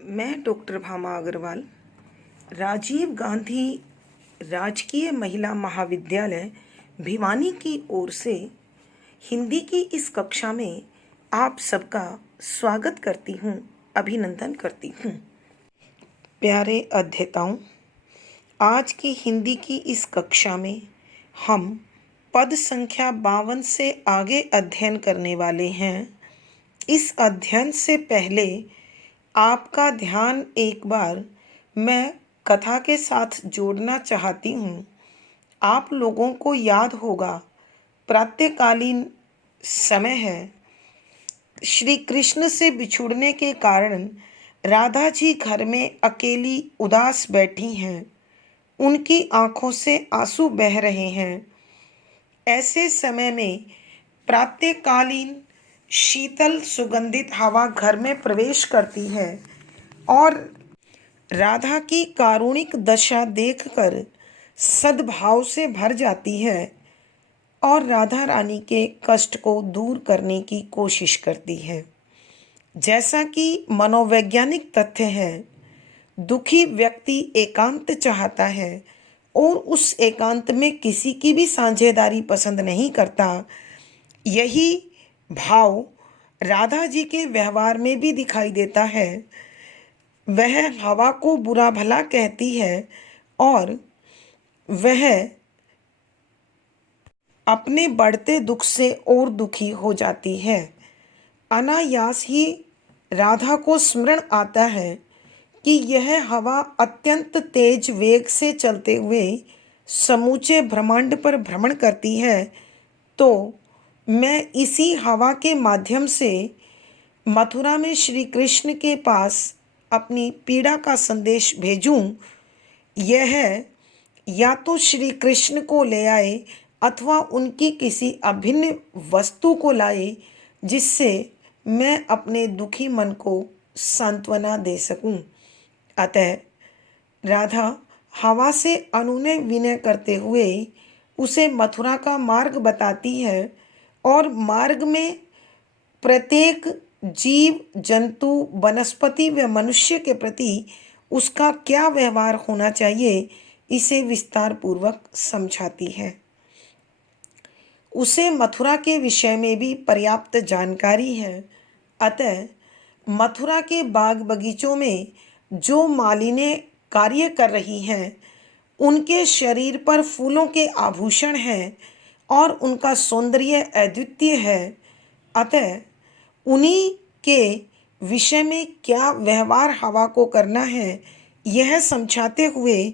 मैं डॉक्टर भामा अग्रवाल राजीव गांधी राजकीय महिला महाविद्यालय भिवानी की ओर से हिंदी की इस कक्षा में आप सबका स्वागत करती हूँ, अभिनंदन करती हूँ। प्यारे अध्येताओं, आज की हिंदी की इस कक्षा में हम पद संख्या 52 से आगे अध्ययन करने वाले हैं। इस अध्ययन से पहले आपका ध्यान एक बार मैं कथा के साथ जोड़ना चाहती हूँ। आप लोगों को याद होगा, प्रातःकालीन समय है। श्री कृष्ण से बिछुड़ने के कारण राधा जी घर में अकेली उदास बैठी हैं। उनकी आंखों से आंसू बह रहे हैं। ऐसे समय में प्रातःकालीन शीतल सुगंधित हवा घर में प्रवेश करती है और राधा की कारुणिक दशा देखकर सद्भाव से भर जाती है और राधा रानी के कष्ट को दूर करने की कोशिश करती है। जैसा कि मनोवैज्ञानिक तथ्य है, दुखी व्यक्ति एकांत चाहता है और उस एकांत में किसी की भी साझेदारी पसंद नहीं करता। यही भाव राधा जी के व्यवहार में भी दिखाई देता है। वह हवा को बुरा भला कहती है और वह अपने बढ़ते दुख से और दुखी हो जाती है। अनायास ही राधा को स्मरण आता है कि यह हवा अत्यंत तेज वेग से चलते हुए समूचे ब्रह्मांड पर भ्रमण करती है, तो मैं इसी हवा के माध्यम से मथुरा में श्री कृष्ण के पास अपनी पीड़ा का संदेश भेजूं। यह या तो श्री कृष्ण को ले आए अथवा उनकी किसी अभिन्न वस्तु को लाए, जिससे मैं अपने दुखी मन को सांत्वना दे सकूं। अतः राधा हवा से अनुनय विनय करते हुए उसे मथुरा का मार्ग बताती है और मार्ग में प्रत्येक जीव जंतु वनस्पति व मनुष्य के प्रति उसका क्या व्यवहार होना चाहिए, इसे विस्तार पूर्वक समझाती है। उसे मथुरा के विषय में भी पर्याप्त जानकारी है। अतः मथुरा के बाग बगीचों में जो मालिनी कार्य कर रही हैं, उनके शरीर पर फूलों के आभूषण हैं और उनका सौंदर्य अद्वितीय है। अतः उन्हीं के विषय में क्या व्यवहार हवा को करना है, यह समझाते हुए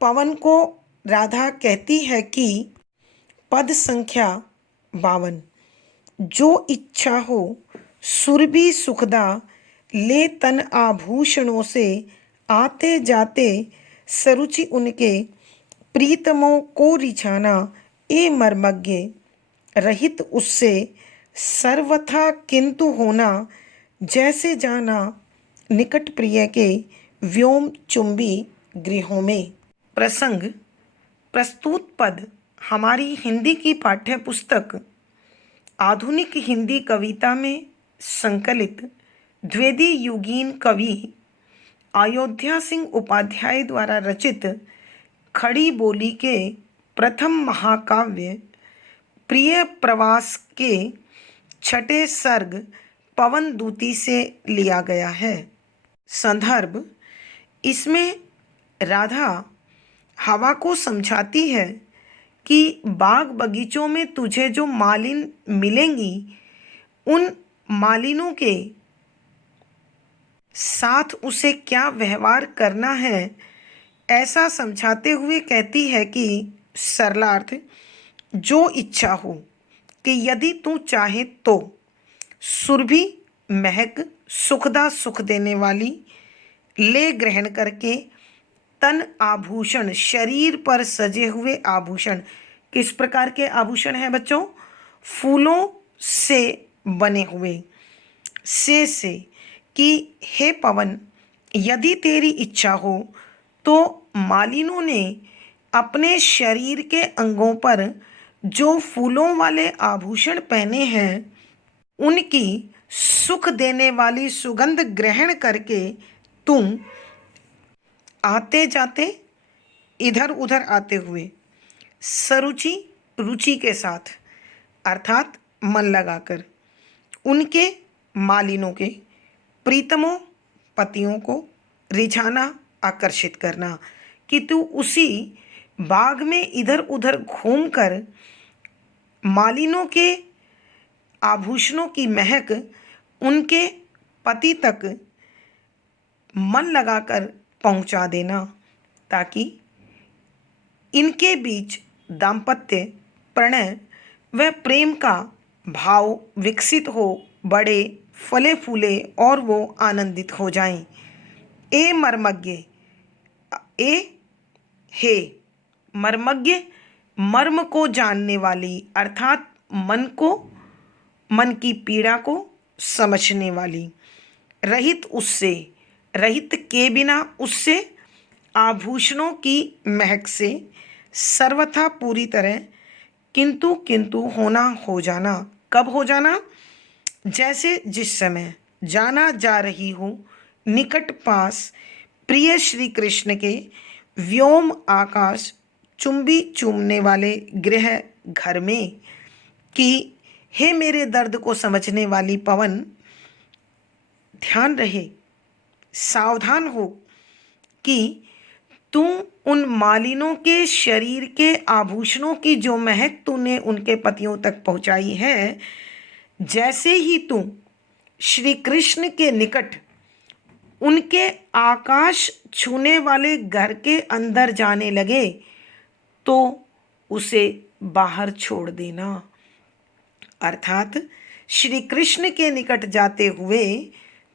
पवन को राधा कहती है कि पद संख्या 52, जो इच्छा हो सुरभि सुखदा ले तन आभूषणों से आते जाते सरुचि उनके प्रीतमों को रिझाना ए मर्मज्ञ रहित उससे सर्वथा किंतु होना जैसे जाना निकट प्रिय के व्योम चुंबी गृहों में। प्रसंग प्रस्तुत पद हमारी हिंदी की पाठ्य पुस्तक आधुनिक हिंदी कविता में संकलित द्विवेदी युगीन कवि अयोध्या सिंह उपाध्याय द्वारा रचित खड़ी बोली के प्रथम महाकाव्य प्रिय प्रवास के छठे सर्ग पवन दूती से लिया गया है। संदर्भ: इसमें राधा हवा को समझाती है कि बाग बगीचों में तुझे जो मालिन मिलेंगी, उन मालिनों के साथ उसे क्या व्यवहार करना है, ऐसा समझाते हुए कहती है कि सरलार्थ, जो इच्छा हो कि यदि तू चाहे तो सुरभि महक सुखदा सुख देने वाली ले ग्रहण करके तन आभूषण शरीर पर सजे हुए आभूषण। किस प्रकार के आभूषण हैं बच्चों? फूलों से बने हुए से कि हे पवन, यदि तेरी इच्छा हो तो मालिनों ने अपने शरीर के अंगों पर जो फूलों वाले आभूषण पहने हैं, उनकी सुख देने वाली सुगंध ग्रहण करके तुम आते जाते, इधर उधर आते हुए, सरुचि रुचि के साथ अर्थात मन लगाकर उनके मालिनों के प्रीतमों पतियों को रिझाना, आकर्षित करना, कि तू उसी बाग में इधर उधर घूमकर मालिनों के आभूषणों की महक उनके पति तक मन लगाकर पहुंचा देना, ताकि इनके बीच दाम्पत्य, प्रणय व प्रेम का भाव विकसित हो, बड़े फले फूले और वो आनंदित हो जाएं। ए मर्मज्ञ, ए हे मर्मज्ञ, मर्म को जानने वाली अर्थात मन की पीड़ा को समझने वाली, रहित उससे, रहित के बिना उससे, आभूषणों की महक से सर्वथा पूरी तरह किंतु किंतु होना हो जाना। कब हो जाना? जैसे जिस समय जाना जा रही हो निकट पास प्रिय श्री कृष्ण के व्योम आकाश चुंबी चूमने वाले गृह घर में, कि हे मेरे दर्द को समझने वाली पवन, ध्यान रहे, सावधान हो कि तू उन मालिनों के शरीर के आभूषणों की जो महक तूने उनके पतियों तक पहुंचाई है, जैसे ही तू श्री कृष्ण के निकट उनके आकाश छूने वाले घर के अंदर जाने लगे तो उसे बाहर छोड़ देना। अर्थात श्री कृष्ण के निकट जाते हुए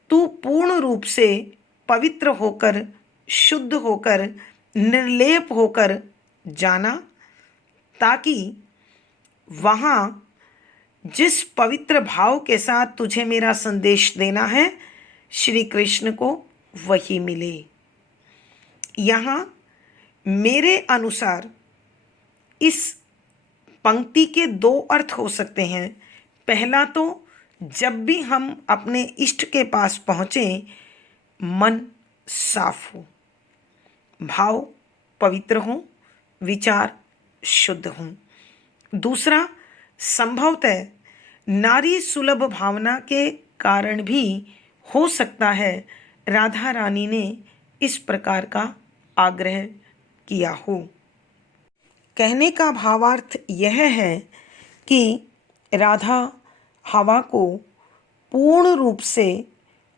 तू पूर्ण रूप से पवित्र होकर, शुद्ध होकर, निर्लेप होकर जाना, ताकि वहाँ जिस पवित्र भाव के साथ तुझे मेरा संदेश देना है, श्री कृष्ण को वही मिले। यहाँ मेरे अनुसार इस पंक्ति के दो अर्थ हो सकते हैं। पहला तो जब भी हम अपने इष्ट के पास पहुँचें, मन साफ हो, भाव पवित्र हों, विचार शुद्ध हों। दूसरा, संभवतः नारी सुलभ भावना के कारण भी हो सकता है राधा रानी ने इस प्रकार का आग्रह किया हो। कहने का भावार्थ यह है कि राधा हवा को पूर्ण रूप से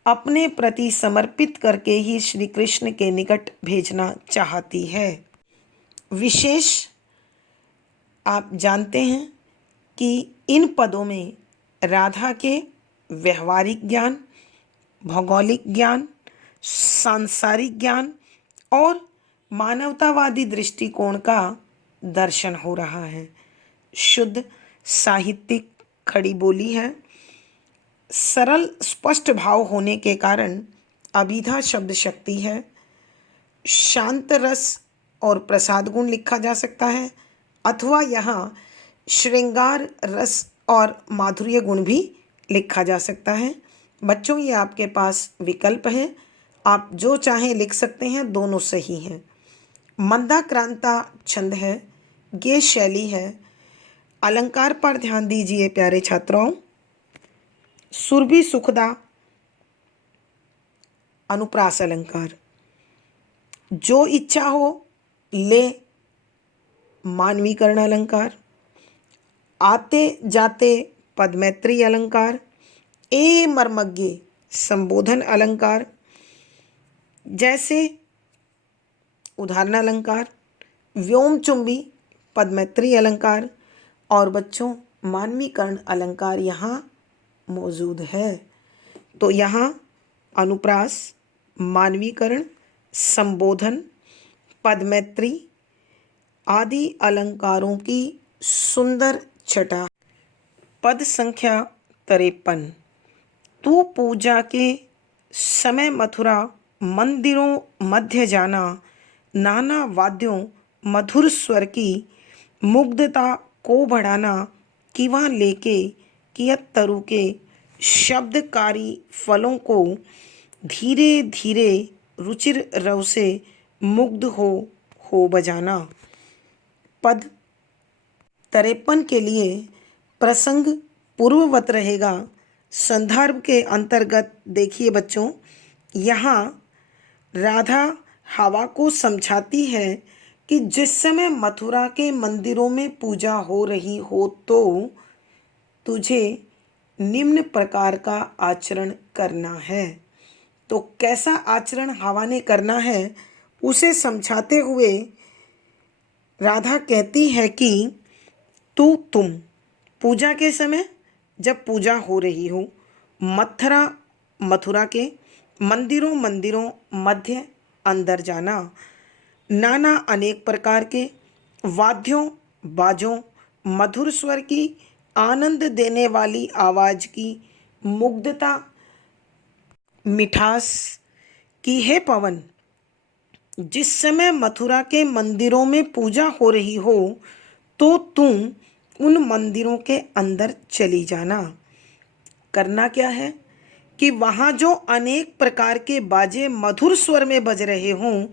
अपने प्रति समर्पित करके ही श्री कृष्ण के निकट भेजना चाहती है। विशेष आप जानते हैं कि इन पदों में राधा के व्यवहारिक ज्ञान, भौगोलिक ज्ञान, सांसारिक ज्ञान और मानवतावादी दृष्टिकोण का दर्शन हो रहा है। शुद्ध साहित्यिक खड़ी बोली है। सरल स्पष्ट भाव होने के कारण अभिधा शब्द शक्ति है। शांत रस और प्रसाद गुण लिखा जा सकता है, अथवा यहाँ श्रृंगार रस और माधुर्य गुण भी लिखा जा सकता है। बच्चों, ये आपके पास विकल्प हैं, आप जो चाहें लिख सकते हैं, दोनों सही हैं। मंदाक्रांता छंद है, गेय शैली है। अलंकार पर ध्यान दीजिए प्यारे छात्रों। सुरभि सुखदा अनुप्रास अलंकार, जो इच्छा हो ले मानवीकरण अलंकार, आते जाते पदमैत्री अलंकार, ए मर्मज्ञ संबोधन अलंकार, जैसे उदाहरण अलंकार, व्योमचुंबी पदमैत्री अलंकार और बच्चों मानवीकरण अलंकार यहाँ मौजूद है। तो यहाँ अनुप्रास, मानवीकरण, संबोधन, पदमैत्री आदि अलंकारों की सुंदर छटा। पद संख्या 53। तू पूजा के समय मथुरा मंदिरों मध्य जाना, नाना वाद्यों मधुर स्वर की मुग्धता को बढ़ाना, किवां लेके कियत तरु के शब्दकारी फलों को धीरे धीरे रुचिर रव से मुग्ध हो बजाना। पद 53 के लिए प्रसंग पूर्ववत रहेगा। संदर्भ के अंतर्गत देखिए बच्चों, यहाँ राधा हवा को समझाती है कि जिस समय मथुरा के मंदिरों में पूजा हो रही हो तो तुझे निम्न प्रकार का आचरण करना है। तो कैसा आचरण हवा ने करना है उसे समझाते हुए राधा कहती है कि तुम पूजा के समय, जब पूजा हो रही हो, मथुरा के मंदिरों मध्य अंदर जाना, नाना अनेक प्रकार के वाद्यों बाजों, मधुर स्वर की, आनंद देने वाली आवाज़ की, मुग्धता मिठास की, हे पवन, जिस समय मथुरा के मंदिरों में पूजा हो रही हो तो तुम उन मंदिरों के अंदर चली जाना। करना क्या है कि वहाँ जो अनेक प्रकार के बाजे मधुर स्वर में बज रहे हों,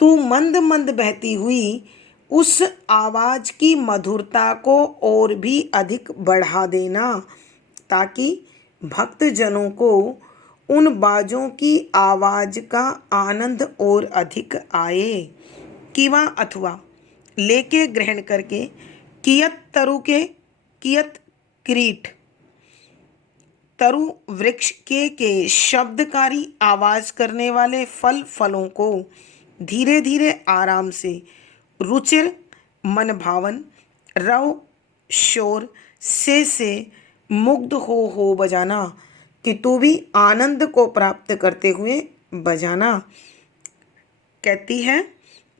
तू मंद मंद बहती हुई उस आवाज़ की मधुरता को और भी अधिक बढ़ा देना, ताकि भक्तजनों को उन बाजों की आवाज़ का आनंद और अधिक आए। किवा अथवा लेके ग्रहण करके, कियत क्रीट तरु वृक्ष के शब्दकारी आवाज़ करने वाले फलों को धीरे धीरे आराम से, रुचिर मन भावन, रव शोर से मुग्ध हो बजाना, कि तू भी आनंद को प्राप्त करते हुए बजाना। कहती है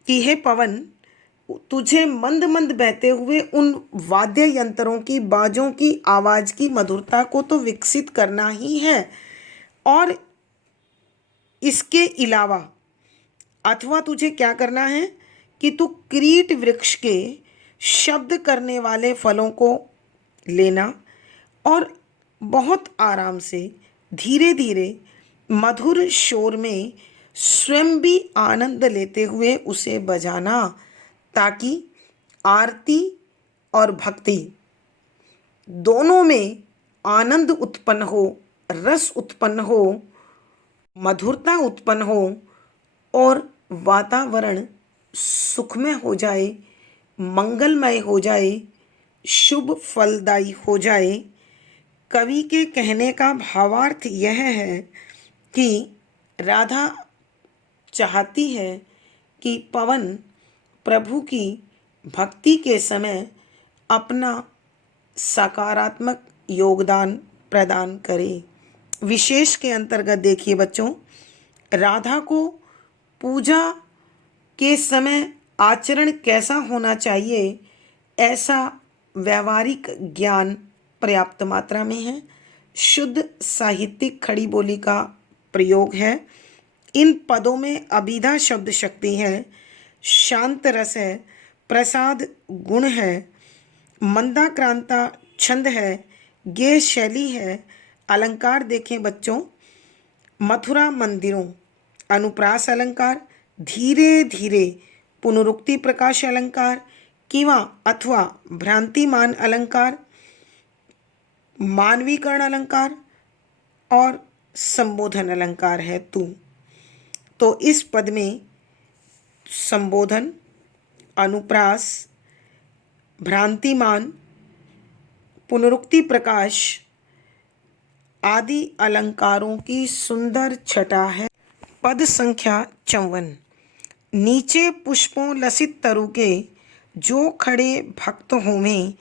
कि हे पवन, तुझे मंद मंद बहते हुए उन वाद्य यंत्रों की, बाजों की आवाज़ की मधुरता को तो विकसित करना ही है, और इसके अलावा अथवा तुझे क्या करना है कि तू क्रीट वृक्ष के शब्द करने वाले फलों को लेना और बहुत आराम से धीरे धीरे मधुर शोर में स्वयं भी आनंद लेते हुए उसे बजाना, ताकि आरती और भक्ति दोनों में आनंद उत्पन्न हो, रस उत्पन्न हो, मधुरता उत्पन्न हो और वातावरण सुखमय हो जाए, मंगलमय हो जाए, शुभ फलदायी हो जाए। कवि के कहने का भावार्थ यह है कि राधा चाहती है कि पवन प्रभु की भक्ति के समय अपना सकारात्मक योगदान प्रदान करे। विशेष के अंतर्गत देखिए बच्चों, राधा को पूजा के समय आचरण कैसा होना चाहिए, ऐसा व्यावहारिक ज्ञान पर्याप्त मात्रा में है। शुद्ध साहित्यिक खड़ी बोली का प्रयोग है। इन पदों में अभिधा शब्द शक्ति है, शांत रस है, प्रसाद गुण है, मंदाक्रांता छंद है, गेय शैली है। अलंकार देखें बच्चों, मथुरा मंदिरों अनुप्रास अलंकार, धीरे धीरे पुनरुक्ति प्रकाश अलंकार, किंवा अथवा भ्रांतिमान अलंकार, मानवीकरण अलंकार और संबोधन अलंकार है तू। तो इस पद में संबोधन, अनुप्रास, भ्रांतिमान, पुनरुक्ति प्रकाश आदि अलंकारों की सुंदर छटा है। पद संख्या 54। नीचे पुष्पों लसित तरु के जो खड़े भक्त होवें,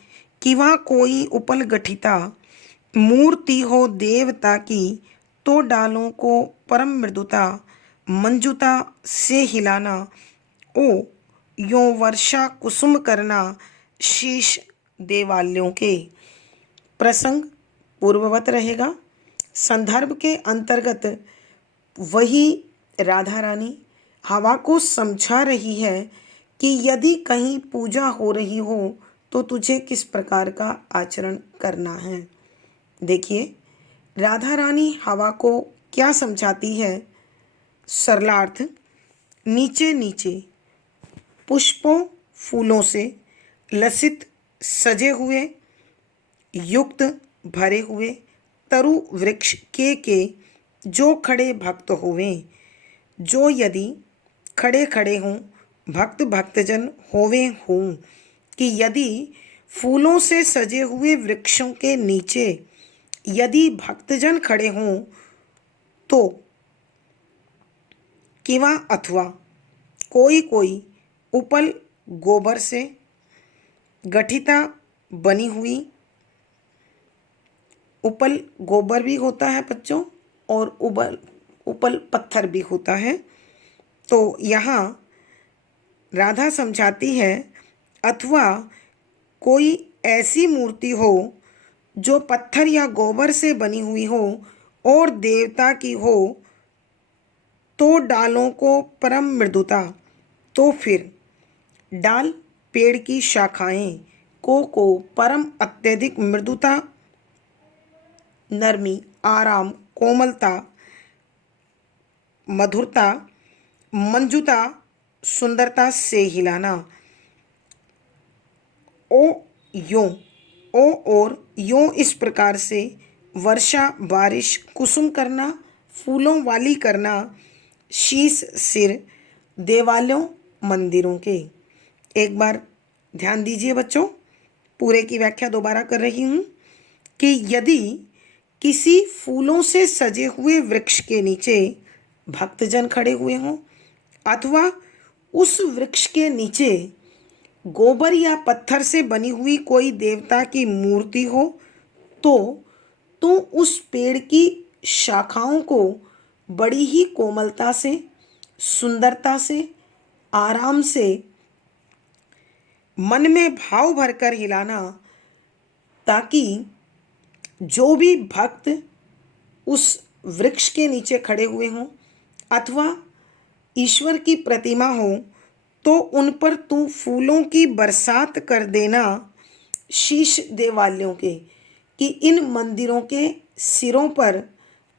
किवा कोई उपल गठिता मूर्ति हो देवता की, तो डालों को परम मृदुता मंजुता से हिलाना, ओ यो वर्षा कुसुम करना शीश देवालयों के। प्रसंग पूर्ववत रहेगा। संदर्भ के अंतर्गत वही राधा रानी हवा को समझा रही है कि यदि कहीं पूजा हो रही हो तो तुझे किस प्रकार का आचरण करना है। देखिए राधा रानी हवा को क्या समझाती है। सरलार्थ नीचे नीचे पुष्पों फूलों से लसित सजे हुए युक्त भरे हुए तरु वृक्ष के जो खड़े भक्त होवे, जो यदि खड़े खड़े हों भक्त भक्तजन होवे हों, कि यदि फूलों से सजे हुए वृक्षों के नीचे यदि भक्तजन खड़े हों तो किवा अथवा कोई कोई उपल गोबर से गठिता बनी हुई, उपल गोबर भी होता है बच्चों और उपल पत्थर भी होता है। तो यहाँ राधा समझाती है अथवा कोई ऐसी मूर्ति हो जो पत्थर या गोबर से बनी हुई हो और देवता की हो, तो डालों को परम मृदुता, तो फिर डाल पेड़ की शाखाएं को परम अत्यधिक मृदुता, नरमी, आराम, कोमलता, मधुरता, मंजुता, सुंदरता से हिलाना। ओ यों, ओ और यों इस प्रकार से वर्षा बारिश कुसुम करना, फूलों वाली करना, शीश सिर देवालयों मंदिरों के। एक बार ध्यान दीजिए बच्चों, पूरे की व्याख्या दोबारा कर रही हूँ कि यदि किसी फूलों से सजे हुए वृक्ष के नीचे भक्तजन खड़े हुए हों अथवा उस वृक्ष के नीचे गोबर या पत्थर से बनी हुई कोई देवता की मूर्ति हो, तो उस पेड़ की शाखाओं को बड़ी ही कोमलता से, सुंदरता से, आराम से, मन में भाव भरकर हिलाना, ताकि जो भी भक्त उस वृक्ष के नीचे खड़े हुए हों अथवा ईश्वर की प्रतिमा हो, तो उन पर तू फूलों की बरसात कर देना, शीश देवालयों के, कि इन मंदिरों के सिरों पर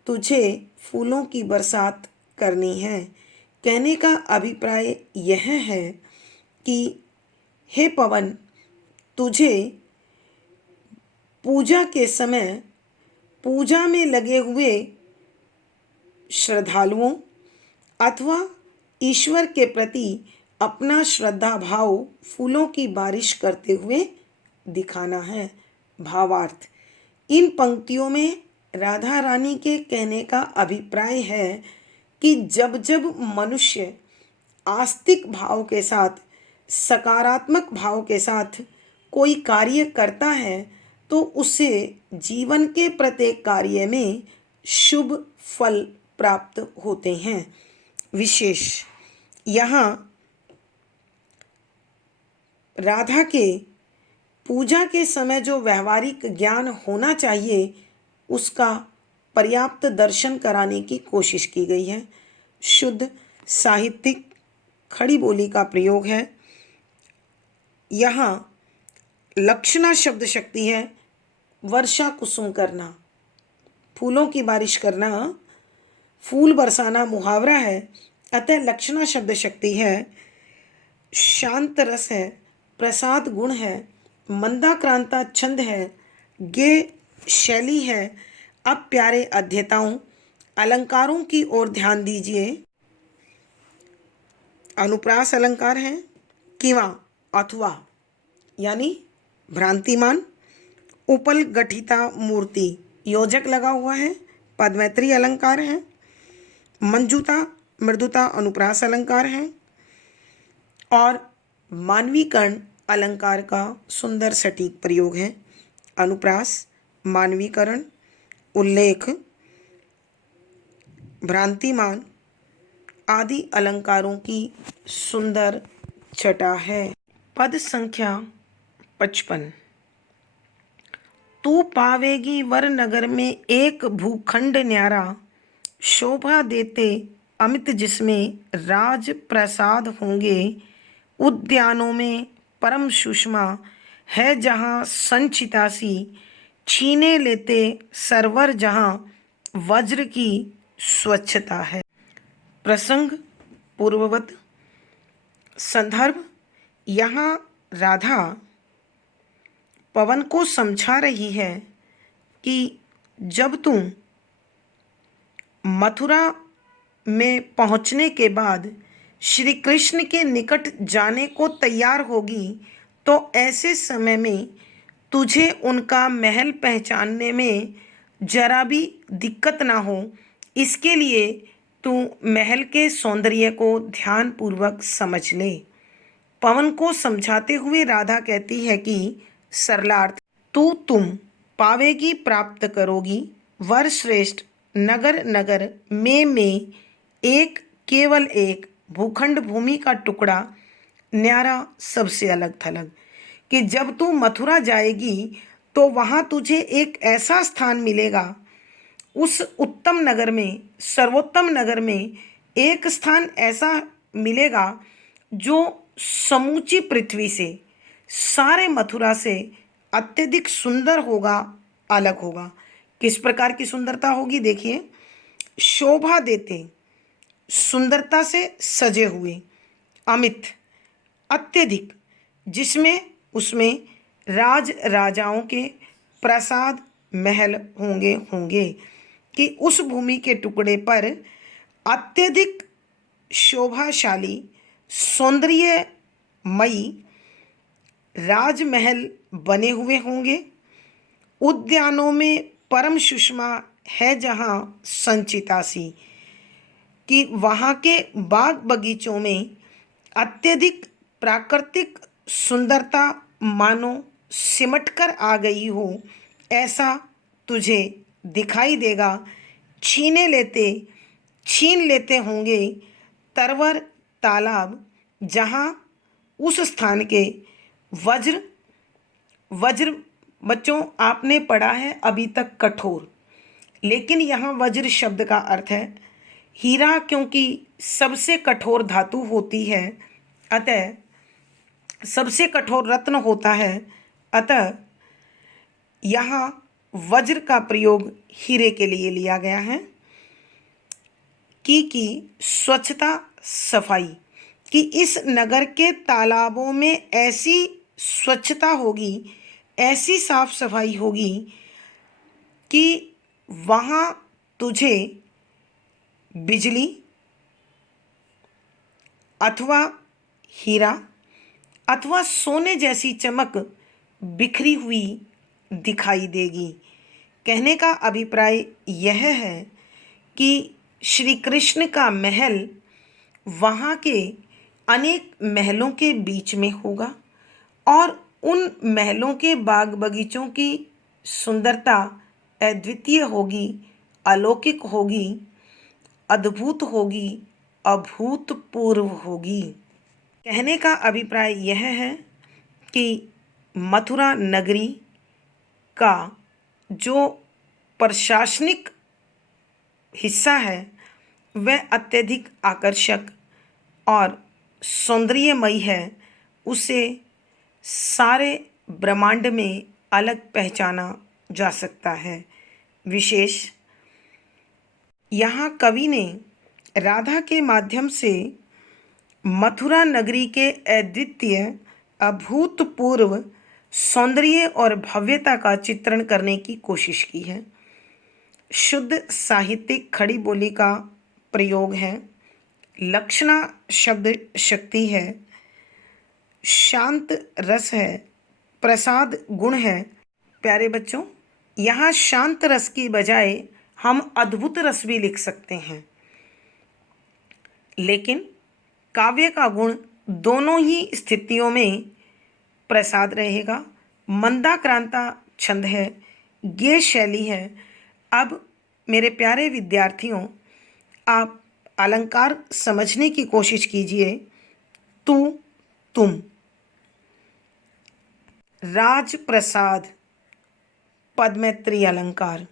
तुझे फूलों की बरसात करनी है। कहने का अभिप्राय यह है कि हे पवन, तुझे पूजा के समय पूजा में लगे हुए श्रद्धालुओं अथवा ईश्वर के प्रति अपना श्रद्धा भाव फूलों की बारिश करते हुए दिखाना है। भावार्थ, इन पंक्तियों में राधा रानी के कहने का अभिप्राय है कि जब जब मनुष्य आस्तिक भाव के साथ, सकारात्मक भाव के साथ कोई कार्य करता है तो उसे जीवन के प्रत्येक कार्य में शुभ फल प्राप्त होते हैं। विशेष यहाँ राधा के पूजा के समय जो व्यवहारिक ज्ञान होना चाहिए उसका पर्याप्त दर्शन कराने की कोशिश की गई है। शुद्ध साहित्यिक खड़ी बोली का प्रयोग है। यहाँ लक्षणा शब्द शक्ति है, वर्षा कुसुम करना, फूलों की बारिश करना, फूल बरसाना मुहावरा है, अतः लक्षणा शब्द शक्ति है। शांत रस है, प्रसाद गुण है, मंदाक्रांता छंद है, गे शैली है। अब प्यारे अध्येताओं, अलंकारों की ओर ध्यान दीजिए। अनुप्रास अलंकार है, किंवा अथवा यानी भ्रांतिमान, उपल गठिता मूर्ति योजक लगा हुआ है, पदमैत्री अलंकार है, मंजुता मृदुता अनुप्रास अलंकार है, और मानवीकरण अलंकार का सुंदर सटीक प्रयोग है। अनुप्रास, मानवीकरण, उल्लेख, भ्रांतिमान आदि अलंकारों की सुंदर छटा है। पद संख्या 55। तू पावेगी वर नगर में एक भूखंड न्यारा, शोभा देते अमित जिसमें राज प्रसाद होंगे, उद्यानों में परम सुषमा है जहाँ संचिता सी, छीने लेते सरवर जहाँ वज्र की स्वच्छता है। प्रसंग पूर्ववत। संदर्भ, यहाँ राधा पवन को समझा रही है कि जब तुम मथुरा में पहुँचने के बाद श्री कृष्ण के निकट जाने को तैयार होगी तो ऐसे समय में तुझे उनका महल पहचानने में जरा भी दिक्कत ना हो, इसके लिए तू महल के सौंदर्य को ध्यानपूर्वक समझ ले। पवन को समझाते हुए राधा कहती है कि सरलार्थ, तुम पावेगी, प्राप्त करोगी, वर श्रेष्ठ नगर नगर में एक केवल एक भूखंड भूमि का टुकड़ा न्यारा सबसे अलग थलग, कि जब तू मथुरा जाएगी तो वहाँ तुझे एक ऐसा स्थान मिलेगा, उस उत्तम नगर में, सर्वोत्तम नगर में एक स्थान ऐसा मिलेगा जो समूची पृथ्वी से, सारे मथुरा से अत्यधिक सुंदर होगा, अलग होगा। किस प्रकार की सुंदरता होगी देखिए, शोभा देते, सुंदरता से सजे हुए, अमित, अत्यधिक, जिसमें उसमें राज राजाओं के प्रासाद महल होंगे कि उस भूमि के टुकड़े पर अत्यधिक शोभाशाली सौंदर्यमयी राजमहल बने हुए होंगे। उद्यानों में परम सुषमा है जहाँ संचिता सी, कि वहाँ के बाग बगीचों में अत्यधिक प्राकृतिक सुंदरता मानो सिमट कर आ गई हो, ऐसा तुझे दिखाई देगा। छीन लेते होंगे तरवर तालाब, जहाँ उस स्थान के वज्र बच्चों आपने पढ़ा है अभी तक कठोर, लेकिन यहाँ वज्र शब्द का अर्थ है हीरा, क्योंकि सबसे कठोर धातु होती है, अतः सबसे कठोर रत्न होता है, अतः यहाँ वज्र का प्रयोग हीरे के लिए लिया गया है। की स्वच्छता सफाई, कि इस नगर के तालाबों में ऐसी स्वच्छता होगी, ऐसी साफ सफाई होगी कि वहाँ तुझे बिजली अथवा हीरा अथवा सोने जैसी चमक बिखरी हुई दिखाई देगी। कहने का अभिप्राय यह है कि श्री कृष्ण का महल वहाँ के अनेक महलों के बीच में होगा और उन महलों के बाग बगीचों की सुंदरता अद्वितीय होगी, अलौकिक होगी, अद्भुत होगी, अभूतपूर्व होगी। कहने का अभिप्राय यह है कि मथुरा नगरी का जो प्रशासनिक हिस्सा है वह अत्यधिक आकर्षक और सौंदर्यमयी है, उसे सारे ब्रह्मांड में अलग पहचाना जा सकता है। विशेष यहाँ कवि ने राधा के माध्यम से मथुरा नगरी के अद्वितीय, अभूतपूर्व सौंदर्य और भव्यता का चित्रण करने की कोशिश की है। शुद्ध साहित्यिक खड़ी बोली का प्रयोग है, लक्षणा शब्द शक्ति है, शांत रस है, प्रसाद गुण है। प्यारे बच्चों, यहाँ शांत रस की बजाय हम अद्भुत रस भी लिख सकते हैं, लेकिन काव्य का गुण दोनों ही स्थितियों में प्रसाद रहेगा। मंदाक्रांता छंद है, गेय शैली है। अब मेरे प्यारे विद्यार्थियों, आप अलंकार समझने की कोशिश कीजिए। तू, तुम, राजप्रसाद पद्मैत्री अलंकार,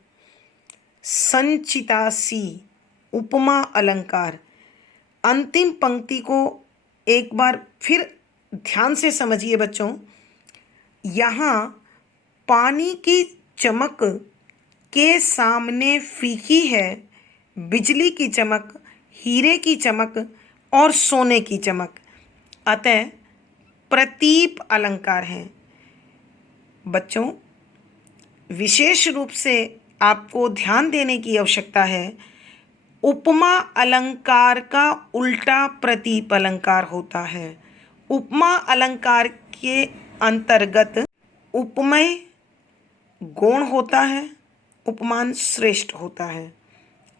संचितासी उपमा अलंकार। अंतिम पंक्ति को एक बार फिर ध्यान से समझिए बच्चों। यहाँ पानी की चमक के सामने फीकी है, बिजली की चमक हीरे की चमक और सोने की चमक, अतः प्रतीप अलंकार हैं। बच्चों, विशेष रूप से आपको ध्यान देने की आवश्यकता है, उपमा अलंकार का उल्टा प्रतीप अलंकार होता है। उपमा अलंकार के अंतर्गत उपमेय गौण होता है, उपमान श्रेष्ठ होता है,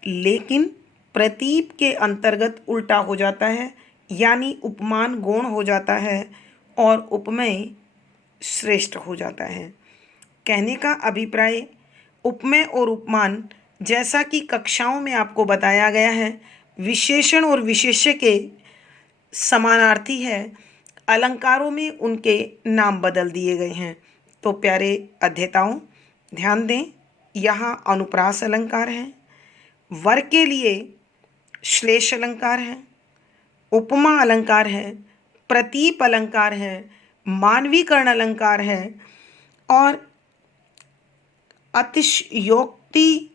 लेकिन प्रतीप के अंतर्गत उल्टा हो जाता है, यानी उपमान गौण हो जाता है और उपमेय श्रेष्ठ हो जाता है। कहने का अभिप्राय, उपमेय और उपमान, जैसा कि कक्षाओं में आपको बताया गया है, विशेषण और विशेष्य के समानार्थी है। अलंकारों में उनके नाम बदल दिए गए हैं। तो प्यारे अध्येताओं, ध्यान दें, यहाँ अनुप्रास अलंकार है, वर के लिए श्लेष अलंकार है, उपमा अलंकार है, प्रतीप अलंकार है, मानवीकरण अलंकार है और अतिशयोक्ति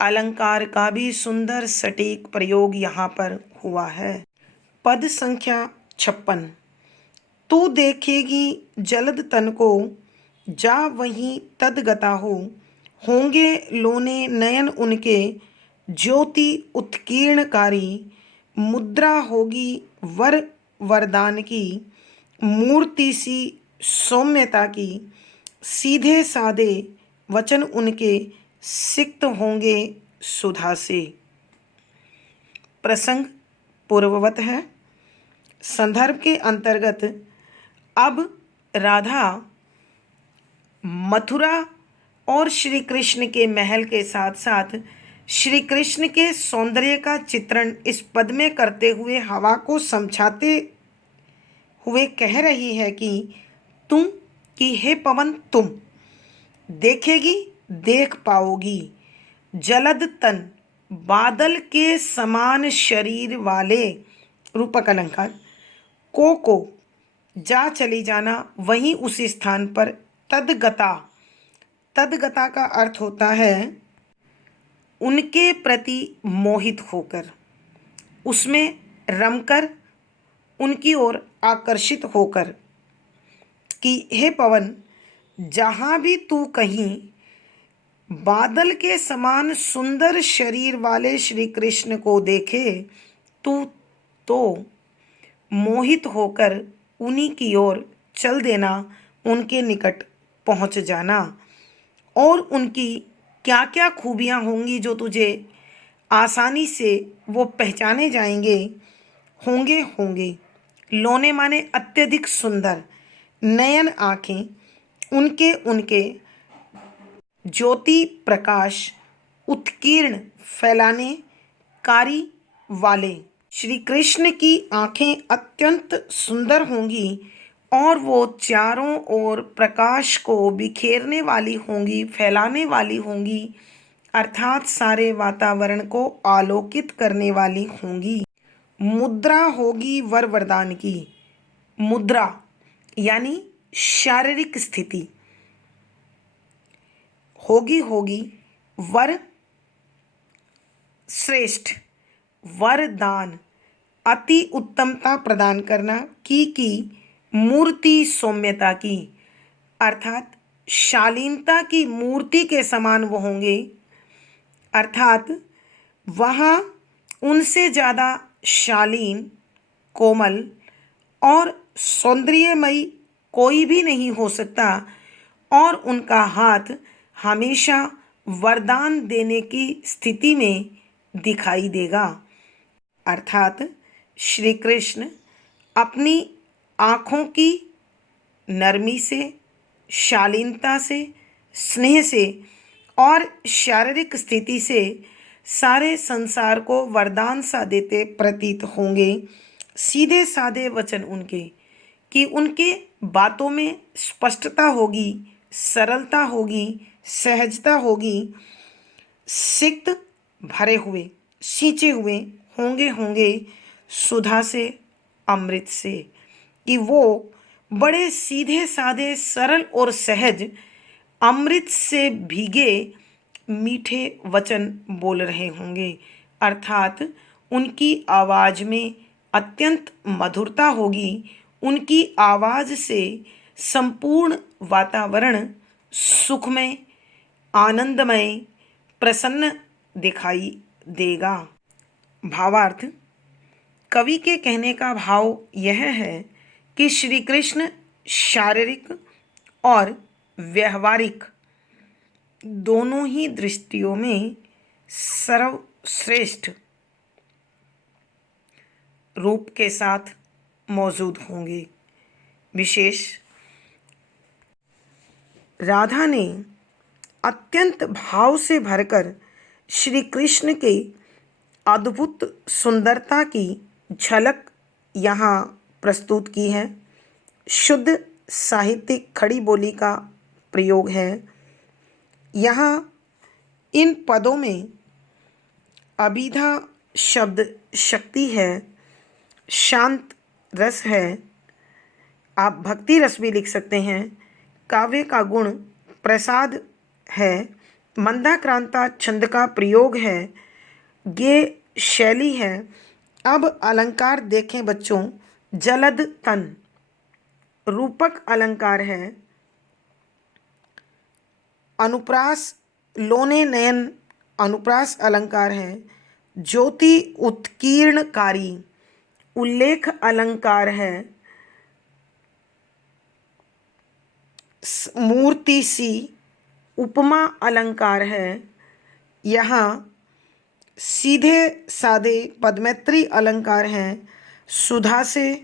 अलंकार का भी सुंदर सटीक प्रयोग यहाँ पर हुआ है। पद संख्या 56। तू देखेगी जलद तन को, जा वहीं तदगता हो, होंगे लोने नयन उनके, ज्योति उत्कीर्णकारी, मुद्रा होगी वर वरदान की, मूर्ति सी सौम्यता की, सीधे साधे वचन उनके, सिक्त होंगे सुधा से। प्रसंग पूर्ववत है। संदर्भ के अंतर्गत अब राधा मथुरा और श्री कृष्ण के महल के साथ साथ श्री कृष्ण के सौंदर्य का चित्रण इस पद में करते हुए हवा को समझाते हुए कह रही है कि तुम, कि हे पवन तुम देखेगी, देख पाओगी, जलद तन, बादल के समान शरीर वाले, रूपक अलंकार, को जा चली जाना, वहीं उसी स्थान पर, तदगता, तदगता का अर्थ होता है उनके प्रति मोहित होकर, उसमें रमकर, उनकी ओर आकर्षित होकर, कि हे पवन, जहाँ भी तू कहीं बादल के समान सुंदर शरीर वाले श्री कृष्ण को देखे, तू तो मोहित होकर उन्हीं की ओर चल देना, उनके निकट पहुंच जाना, और उनकी क्या क्या खूबियां होंगी जो तुझे आसानी से वो पहचाने जाएंगे। होंगे लोने माने अत्यधिक सुंदर, नयन आँखें, उनके ज्योति प्रकाश, उत्कीर्ण फैलाने, कारी वाले श्री कृष्ण की आँखें अत्यंत सुंदर होंगी और वो चारों ओर प्रकाश को बिखेरने वाली होंगी, फैलाने वाली होंगी, अर्थात सारे वातावरण को आलोकित करने वाली होंगी। मुद्रा होगी वर वरदान की। मुद्रा यानी शारीरिक स्थिति होगी वर श्रेष्ठ, वरदान अति उत्तमता प्रदान करना, की मूर्ति सौम्यता की, अर्थात शालीनता की मूर्ति के समान वो होंगे, अर्थात वहाँ उनसे ज़्यादा शालीन, कोमल और सौंदर्यमयी कोई भी नहीं हो सकता, और उनका हाथ हमेशा वरदान देने की स्थिति में दिखाई देगा। अर्थात श्री कृष्ण अपनी आँखों की नरमी से, शालीनता से, स्नेह से और शारीरिक स्थिति से सारे संसार को वरदान सा देते प्रतीत होंगे। सीधे साधे वचन उनके, कि उनके बातों में स्पष्टता होगी, सरलता होगी, सहजता होगी, सिक्त भरे हुए, सींचे हुए होंगे सुधा से, अमृत से, कि वो बड़े सीधे साधे, सरल और सहज, अमृत से भीगे मीठे वचन बोल रहे होंगे, अर्थात उनकी आवाज़ में अत्यंत मधुरता होगी। उनकी आवाज़ से संपूर्ण वातावरण सुखमय, आनंदमय, प्रसन्न दिखाई देगा। भावार्थ: कवि के कहने का भाव यह है कि श्री कृष्ण शारीरिक और व्यवहारिक दोनों ही दृष्टियों में सर्वश्रेष्ठ रूप के साथ मौजूद होंगे। विशेष राधा ने अत्यंत भाव से भरकर श्री कृष्ण के अद्भुत सुंदरता की झलक यहाँ प्रस्तुत की है। शुद्ध साहित्यिक खड़ी बोली का प्रयोग है। यहाँ इन पदों में अभिधा शब्द शक्ति है, शांत रस है, आप भक्ति रस भी लिख सकते हैं, काव्य का गुण प्रसाद है, मंदाक्रांता छंद का प्रयोग है, गेय शैली है। अब अलंकार देखें बच्चों। जलद तन रूपक अलंकार है। अनुप्रास लोने नयन अनुप्रास अलंकार है। ज्योति उत्कीर्णकारी उल्लेख अलंकार है। मूर्ति सी उपमा अलंकार है। यहाँ सीधे साधे पदमैत्री अलंकार हैं। सुधा से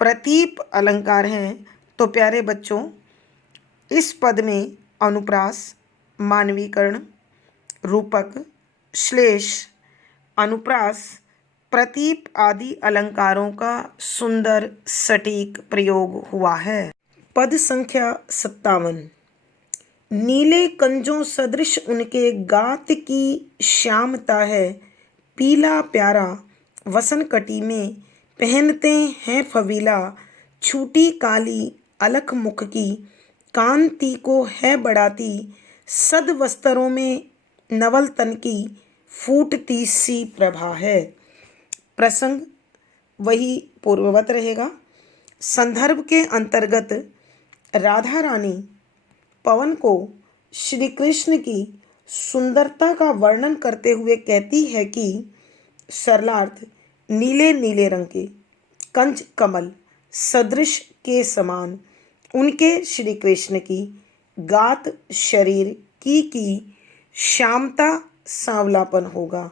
प्रतीप अलंकार हैं। तो प्यारे बच्चों, इस पद में अनुप्रास, मानवीकरण, रूपक, श्लेष, अनुप्रास, प्रतीप आदि अलंकारों का सुंदर सटीक प्रयोग हुआ है। पद संख्या 57। नीले कंजों सदृश उनके गात की श्यामता है, पीला प्यारा वसन कटी में पहनते हैं फबीला, छूटी काली अलख मुख की कांति को है बढ़ाती, सद वस्त्रों में नवल तन की फूटती सी प्रभा है। प्रसंग वही पूर्ववत रहेगा। संदर्भ के अंतर्गत राधा रानी पवन को श्री कृष्ण की सुंदरता का वर्णन करते हुए कहती है कि सरलार्थ नीले नीले रंग के कंज कमल सदृश के समान उनके श्री कृष्ण की गात शरीर की श्यामता सांवलापन होगा,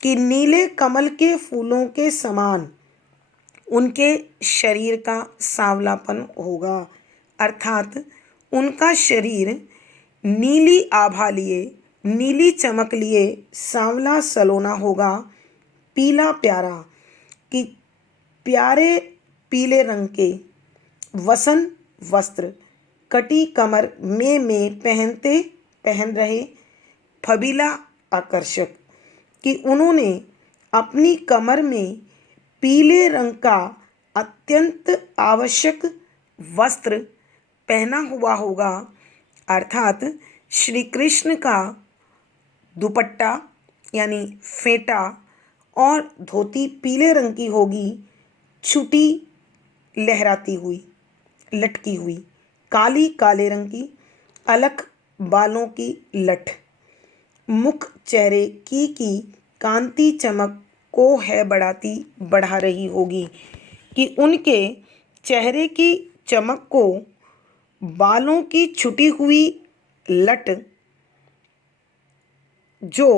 कि नीले कमल के फूलों के समान उनके शरीर का सांवलापन होगा। अर्थात उनका शरीर नीली आभा लिए, नीली चमक लिए सांवला सलोना होगा, पीला प्यारा, कि प्यारे पीले रंग के वसन वस्त्र कटी कमर में पहन रहे, फबीला आकर्षक, कि उन्होंने अपनी कमर में पीले रंग का अत्यंत आवश्यक वस्त्र पहना हुआ होगा। अर्थात श्री कृष्ण का दुपट्टा यानी फेंटा और धोती पीले रंग की होगी, छुटी लहराती हुई, लटकी हुई, काली काले रंग की, अलख बालों की लठ, मुख चेहरे की कांति चमक को है बढ़ा रही होगी, कि उनके चेहरे की चमक को बालों की छुटी हुई लट जो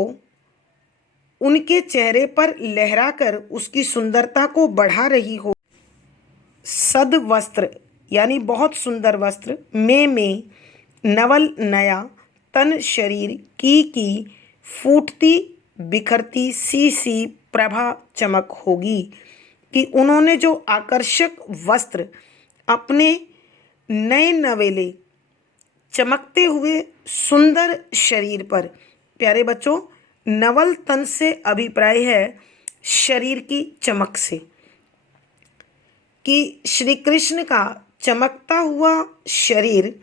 उनके चेहरे पर लहराकर उसकी सुंदरता को बढ़ा रही हो। सद वस्त्र यानी बहुत सुंदर वस्त्र, में नवल नया तन शरीर की फूटती बिखरती सी प्रभा चमक होगी, कि उन्होंने जो आकर्षक वस्त्र अपने नए नवेले चमकते हुए सुंदर शरीर पर, प्यारे बच्चों नवल तन से अभिप्राय है शरीर की चमक से, कि श्री कृष्ण का चमकता हुआ शरीर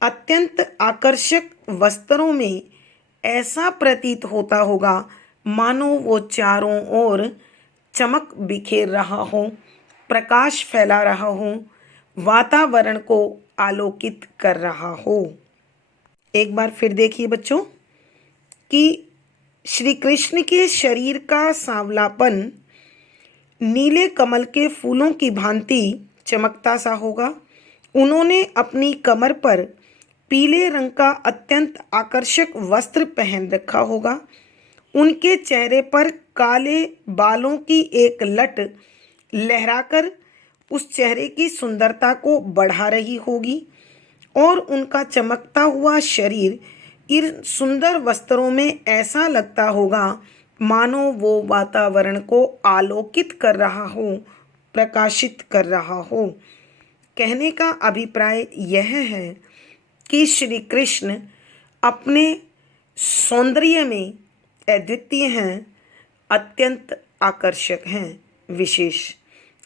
अत्यंत आकर्षक वस्त्रों में ऐसा प्रतीत होता होगा मानो वो चारों ओर चमक बिखेर रहा हो, प्रकाश फैला रहा हो, वातावरण को आलोकित कर रहा हो। एक बार फिर देखिए बच्चों कि श्री कृष्ण के शरीर का सांवलापन नीले कमल के फूलों की भांति चमकता सा होगा। उन्होंने अपनी कमर पर पीले रंग का अत्यंत आकर्षक वस्त्र पहन रखा होगा। उनके चेहरे पर काले बालों की एक लट लहराकर उस चेहरे की सुंदरता को बढ़ा रही होगी और उनका चमकता हुआ शरीर इन सुंदर वस्त्रों में ऐसा लगता होगा मानो वो वातावरण को आलोकित कर रहा हो, प्रकाशित कर रहा हो। कहने का अभिप्राय यह है कि श्री कृष्ण अपने सौंदर्य में अद्वितीय हैं, अत्यंत आकर्षक हैं, विशेष।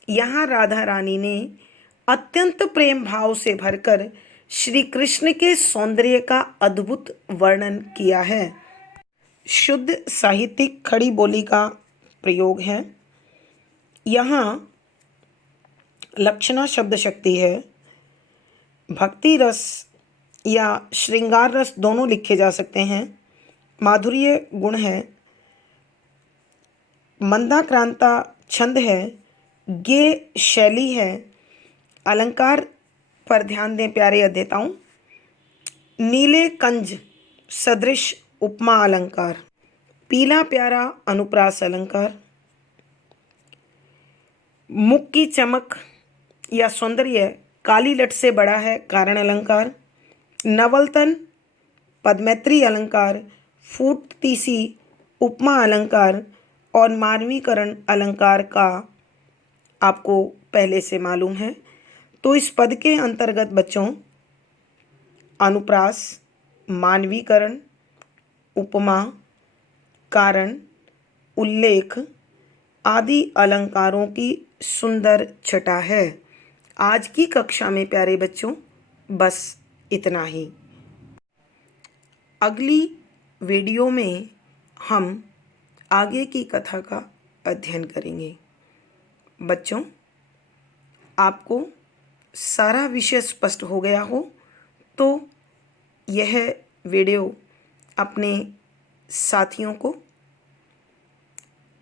यहाँ राधा रानी ने अत्यंत प्रेम भाव से भरकर श्री कृष्ण के सौंदर्य का अद्भुत वर्णन किया है। शुद्ध साहित्यिक खड़ी बोली का प्रयोग है। यहाँ लक्षणा शब्द शक्ति है, भक्ति रस या श्रृंगार रस दोनों लिखे जा सकते हैं। माधुर्य गुण है, मंदाक्रांता छंद है, गेय शैली है। अलंकार पर ध्यान दें प्यारे अध्येताओं। नीले कंज सदृश उपमा अलंकार, पीला प्यारा अनुप्रास अलंकार, मुख की चमक या सौंदर्य काली लट से बड़ा है कारण अलंकार, नवलतन पद्मैत्री अलंकार, फूटती सी उपमा अलंकार और मानवीकरण अलंकार का आपको पहले से मालूम है। तो इस पद के अंतर्गत बच्चों अनुप्रास, मानवीकरण, उपमा, कारण, उल्लेख आदि अलंकारों की सुंदर छटा है। आज की कक्षा में प्यारे बच्चों बस इतना ही। अगली वीडियो में हम आगे की कथा का अध्ययन करेंगे। बच्चों आपको सारा विषय स्पष्ट हो गया हो तो यह वीडियो अपने साथियों को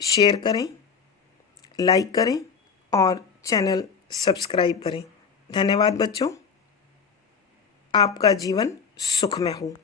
शेयर करें, लाइक करें और चैनल सब्सक्राइब करें। धन्यवाद बच्चों, आपका जीवन सुखमय हो।